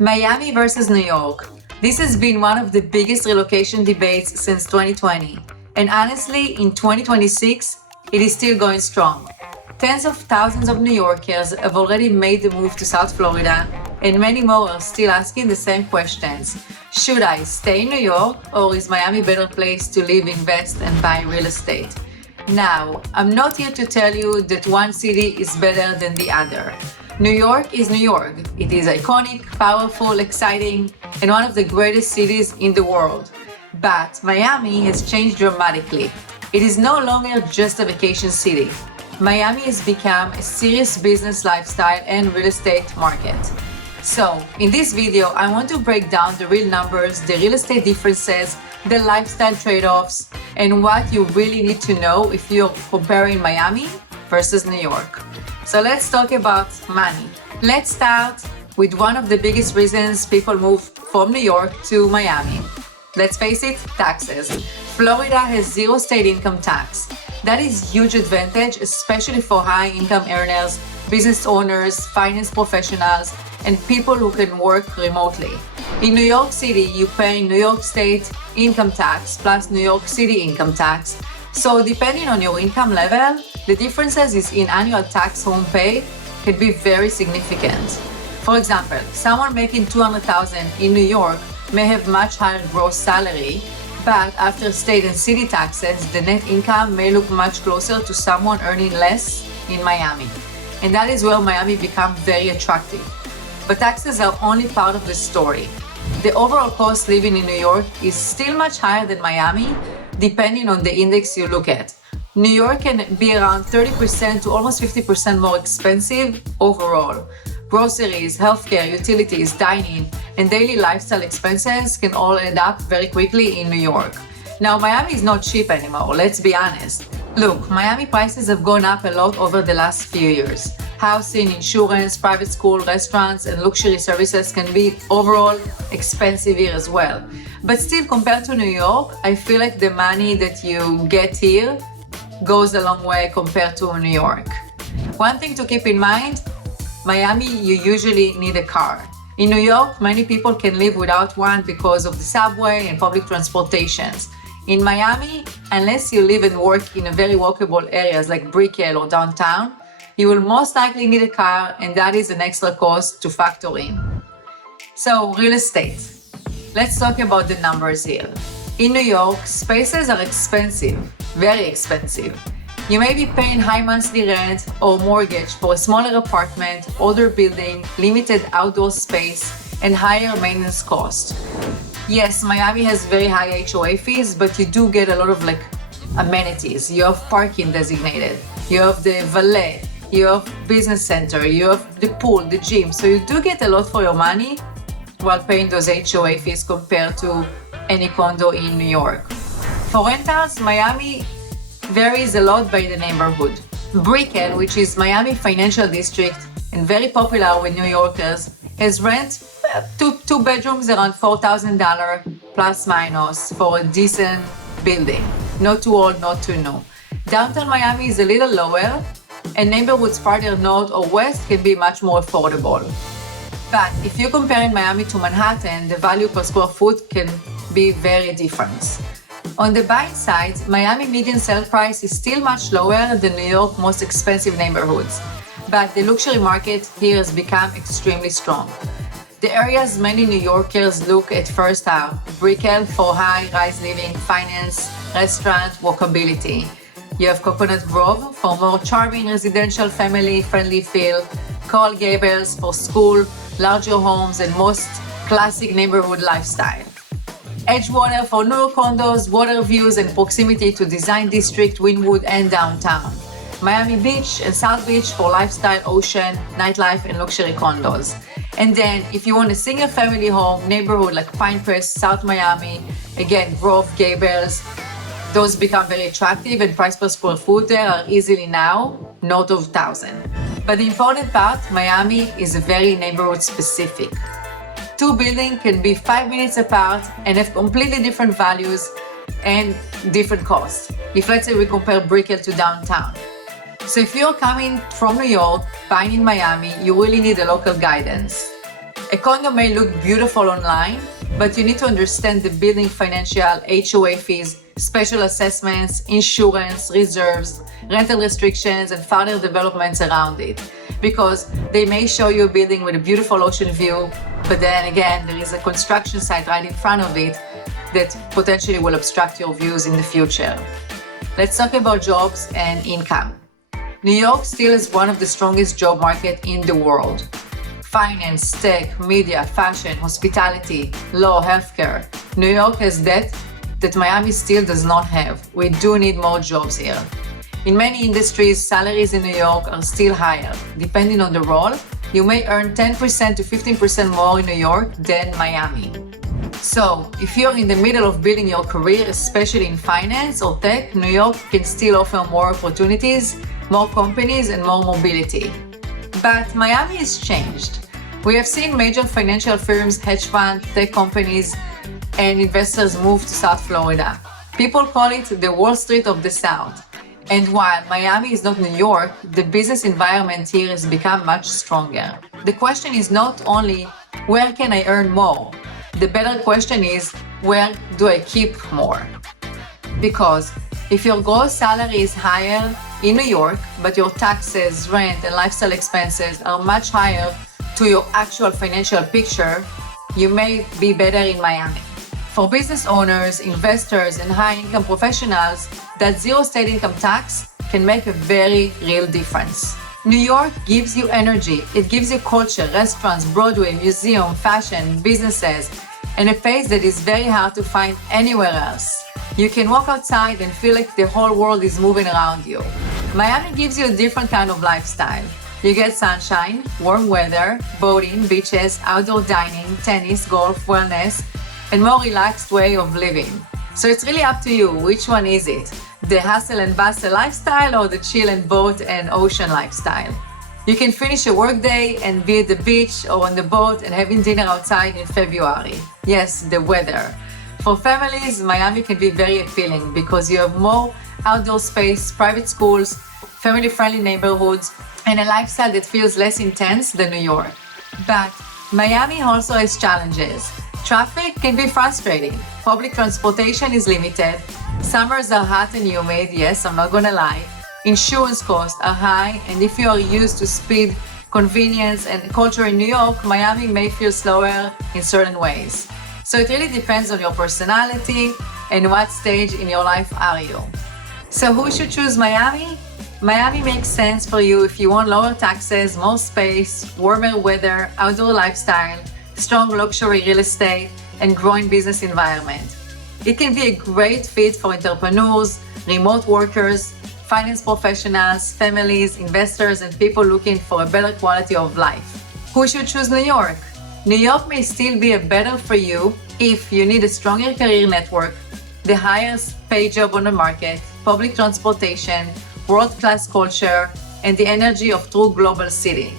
Miami versus New York. This has been one of the biggest relocation debates since 2020. And honestly, in 2026, it is still going strong. Tens of thousands of New Yorkers have already made the move to South Florida, and many more are still asking the same questions. Should I stay in New York, or is Miami a better place to live, invest, and buy real estate? Now, I'm not here to tell you that one city is better than the other. New York is New York. It is iconic, powerful, exciting, and one of the greatest cities in the world. But Miami has changed dramatically. It is no longer just a vacation city. Miami has become a serious business, lifestyle, and real estate market. So, in this video, I want to break down the real numbers, the real estate differences, the lifestyle trade-offs, and what you really need to know if you're comparing Miami versus New York. So let's talk about money. Let's start with one of the biggest reasons people move from New York to Miami. Let's face it, taxes. Florida has zero state income tax. That is a huge advantage, especially for high-income earners, business owners, finance professionals, and people who can work remotely. In New York City, you pay New York State income tax plus New York City income tax. So depending on your income level, the differences in annual tax home pay can be very significant. For example, someone making $200,000 in New York may have much higher gross salary, but after state and city taxes, the net income may look much closer to someone earning less in Miami. And that is where Miami becomes very attractive. But taxes are only part of the story. The overall cost living in New York is still much higher than Miami, depending on the index you look at. New York can be around 30% to almost 50% more expensive overall. Groceries, healthcare, utilities, dining, and daily lifestyle expenses can all add up very quickly in New York. Now, Miami is not cheap anymore, let's be honest. Look, Miami prices have gone up a lot over the last few years. Housing, insurance, private school, restaurants, and luxury services can be overall expensive here as well. But still, compared to New York, I feel like the money that you get here goes a long way compared to New York. One thing to keep in mind, Miami, you usually need a car. In New York, many people can live without one because of the subway and public transportations. In Miami, unless you live and work in a very walkable areas like Brickell or downtown, you will most likely need a car, and that is an extra cost to factor in. So, real estate. Let's talk about the numbers here. In New York, spaces are expensive, very expensive. You may be paying high monthly rent or mortgage for a smaller apartment, older building, limited outdoor space, and higher maintenance cost. Yes, Miami has very high HOA fees, but you do get a lot of amenities. You have parking designated, you have the valet, you have business center, you have the pool, the gym. So you do get a lot for your money while paying those HOA fees compared to any condo in New York. For rentals, Miami varies a lot by the neighborhood. Brickell, which is Miami financial district and very popular with New Yorkers, has rent two bedrooms around $4,000 plus minus for a decent building. Not too old, not too new. Downtown Miami is a little lower, and neighborhoods farther north or west can be much more affordable. But if you're comparing Miami to Manhattan, the value per square foot can be very different. On the buying side, Miami median sale price is still much lower than New York's most expensive neighborhoods, but the luxury market here has become extremely strong. The areas many New Yorkers look at first are Brickell for high-rise living, finance, restaurant, walkability. You have Coconut Grove for more charming residential family-friendly feel, Coral Gables for school, larger homes, and most classic neighborhood lifestyle. Edgewater for newer condos, water views, and proximity to Design District, Wynwood, and downtown. Miami Beach and South Beach for lifestyle, ocean, nightlife, and luxury condos. And then, if you want a single family home neighborhood like Pinecrest, South Miami, again, Grove, Gables, those become very attractive, and price per square foot there are easily now north of $1,000. But the important part, Miami is very neighborhood specific. Two buildings can be 5 minutes apart and have completely different values and different costs. If let's say we compare Brickell to downtown. So if you're coming from New York, buying in Miami, you really need a local guidance. A condo may look beautiful online, but you need to understand the building financial, HOA fees, special assessments, insurance, reserves, rental restrictions, and further developments around it. Because they may show you a building with a beautiful ocean view, but then again, there is a construction site right in front of it that potentially will obstruct your views in the future. Let's talk about jobs and income. New York still is one of the strongest job markets in the world. Finance, tech, media, fashion, hospitality, law, healthcare. New York has that Miami still does not have. We do need more jobs here. In many industries, salaries in New York are still higher. Depending on the role, you may earn 10% to 15% more in New York than Miami. So, if you're in the middle of building your career, especially in finance or tech, New York can still offer more opportunities, more companies, and more mobility. But Miami has changed. We have seen major financial firms, hedge funds, tech companies, and investors move to South Florida. People call it the Wall Street of the South. And while Miami is not New York, the business environment here has become much stronger. The question is not only, where can I earn more? The better question is, where do I keep more? Because if your gross salary is higher in New York, but your taxes, rent, and lifestyle expenses are much higher to your actual financial picture, you may be better in Miami. For business owners, investors, and high-income professionals, that zero state income tax can make a very real difference. New York gives you energy. It gives you culture, restaurants, Broadway, museum, fashion, businesses, and a pace that is very hard to find anywhere else. You can walk outside and feel like the whole world is moving around you. Miami gives you a different kind of lifestyle. You get sunshine, warm weather, boating, beaches, outdoor dining, tennis, golf, wellness, and more relaxed way of living. So it's really up to you, which one is it? The hustle and bustle lifestyle or the chill and boat and ocean lifestyle? You can finish a workday and be at the beach or on the boat and having dinner outside in February. Yes, the weather. For families, Miami can be very appealing because you have more outdoor space, private schools, family-friendly neighborhoods, and a lifestyle that feels less intense than New York. But Miami also has challenges. Traffic can be frustrating. Public transportation is limited. Summers are hot and humid, yes, I'm not gonna lie. Insurance costs are high, and if you are used to speed, convenience, and culture in New York, Miami may feel slower in certain ways. So it really depends on your personality and what stage in your life are you. So who should choose Miami? Miami makes sense for you if you want lower taxes, more space, warmer weather, outdoor lifestyle, strong luxury real estate, and growing business environment. It can be a great fit for entrepreneurs, remote workers, finance professionals, families, investors, and people looking for a better quality of life. Who should choose New York? New York may still be a better for you if you need a stronger career network, the highest paid job on the market, public transportation, world-class culture, and the energy of true global city.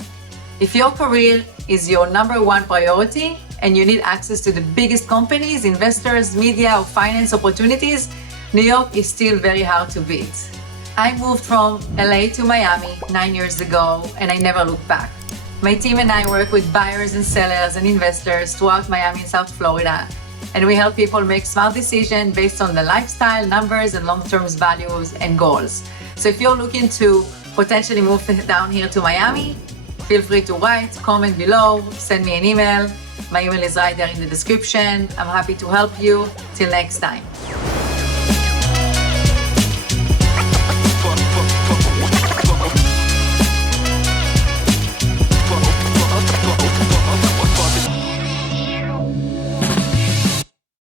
If your career is your number one priority and you need access to the biggest companies, investors, media, or finance opportunities, New York is still very hard to beat. I moved from LA to Miami 9 years ago and I never looked back. My team and I work with buyers and sellers and investors throughout Miami and South Florida, and we help people make smart decisions based on the lifestyle, numbers, and long-term values and goals. So if you're looking to potentially move down here to Miami, feel free to write, comment below, send me an email. My email is right there in the description. I'm happy to help you. Till next time.